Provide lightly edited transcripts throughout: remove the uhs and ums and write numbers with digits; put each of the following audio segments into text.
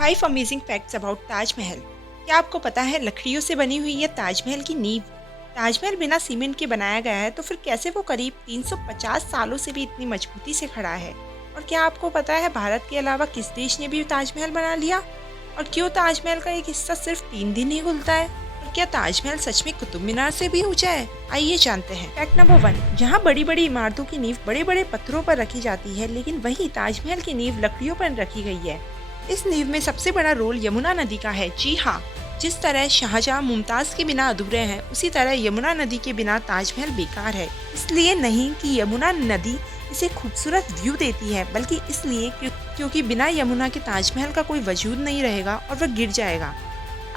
5 amazing facts about Taj Mahal. क्या आपको पता है लकड़ियों से बनी हुई है ताजमहल की नींव? ताजमहल बिना सीमेंट के बनाया गया है, तो फिर कैसे वो करीब 350 सालों से भी इतनी मजबूती से खड़ा है? और क्या आपको पता है भारत के अलावा किस देश ने भी ताजमहल बना लिया? और क्यों ताजमहल का एक हिस्सा सिर्फ 3 दिन ही खुलता है? और क्या ताजमहल सच में कुतुब मीनार से भी ऊंचा है? आइए जानते हैं। फैक्ट नंबर 1, जहाँ बड़ी बड़ी इमारतों की नींव बड़े बड़े पत्थरों पर रखी जाती है, लेकिन वही ताजमहल की नींव लकड़ियों पर रखी गई है। इस नींव में सबसे बड़ा रोल यमुना नदी का है। जी हाँ, जिस तरह शाहजहां मुमताज के बिना अधूरे हैं, उसी तरह यमुना नदी के बिना ताजमहल बेकार है। इसलिए नहीं कि यमुना नदी इसे खूबसूरत व्यू देती है, बल्कि इसलिए क्योंकि बिना यमुना के ताजमहल का कोई वजूद नहीं रहेगा और वह गिर जाएगा।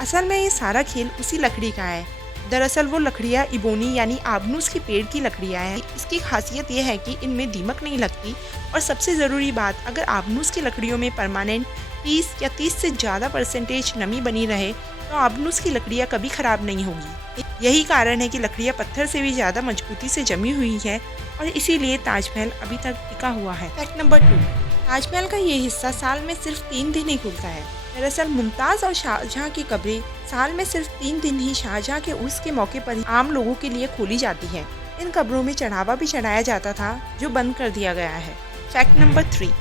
असल में ये सारा खेल उसी लकड़ी का है। दरअसल वो लकड़ियाँ इबोनी यानी आबनूस की पेड़ की लकड़ियाँ हैं। इसकी खासियत यह है कि इनमें दीमक नहीं लगती, और सबसे ज़रूरी बात, अगर आबनूस की लकड़ियों में परमानेंट 20 या 30 से ज़्यादा परसेंटेज नमी बनी रहे, तो आबनूस की लकड़ियाँ कभी ख़राब नहीं होगी। यही कारण है कि लकड़ियाँ पत्थर से भी ज़्यादा मजबूती से जमी हुई है, और इसीलिए ताजमहल अभी तक टिका हुआ है। फैक्ट नंबर 2, ताजमहल का ये हिस्सा साल में सिर्फ 3 दिन ही खुलता है। दरअसल मुमताज़ और शाहजहां की कब्रें साल में सिर्फ 3 दिन ही शाहजहां के उर्स के मौके पर ही आम लोगों के लिए खोली जाती है। इन कब्रों में चढ़ावा भी चढ़ाया जाता था, जो बंद कर दिया गया है। फैक्ट नंबर 3,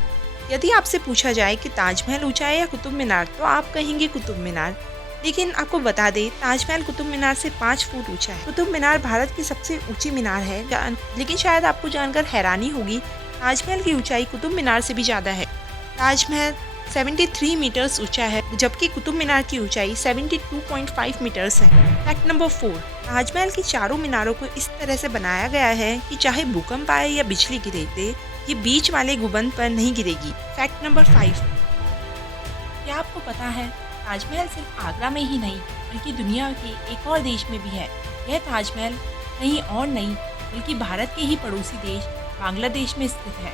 यदि आपसे पूछा जाए कि ताजमहल ऊंचा है या कुतुब मीनार, तो आप कहेंगे कुतुब मीनार। लेकिन आपको बता दें, ताजमहल कुतुब मीनार से 5 फुट ऊंचा है। कुतुब मीनार भारत की सबसे ऊंची मीनार है, लेकिन शायद आपको जानकर हैरानी होगी, ताजमहल की ऊंचाई कुतुब मीनार से भी ज़्यादा है। ताजमहल 73 मीटर्स ऊंचा है, जबकि कुतुब मीनार की ऊंचाई 72.5 मीटर्स है। फैक्ट नंबर 4, ताजमहल की चारों मीनारों को इस तरह से बनाया गया है कि चाहे भूकंप आए या बिजली गिरे दे, ये बीच वाले गुंबद पर नहीं गिरेगी। फैक्ट नंबर 5, क्या आपको पता है ताजमहल सिर्फ आगरा में ही नहीं, बल्कि दुनिया के एक और देश में भी है। यह ताजमहल कहीं और नहीं, बल्कि भारत के ही पड़ोसी देश बांग्लादेश में स्थित है।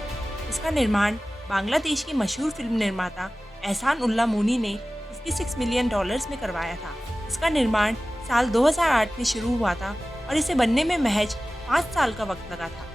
इसका निर्माण बांग्लादेश के मशहूर फिल्म निर्माता एहसान उल्ला मोनी ने $56 मिलियन में करवाया था। इसका निर्माण साल 2008 में शुरू हुआ था, और इसे बनने में महज 5 साल का वक्त लगा था।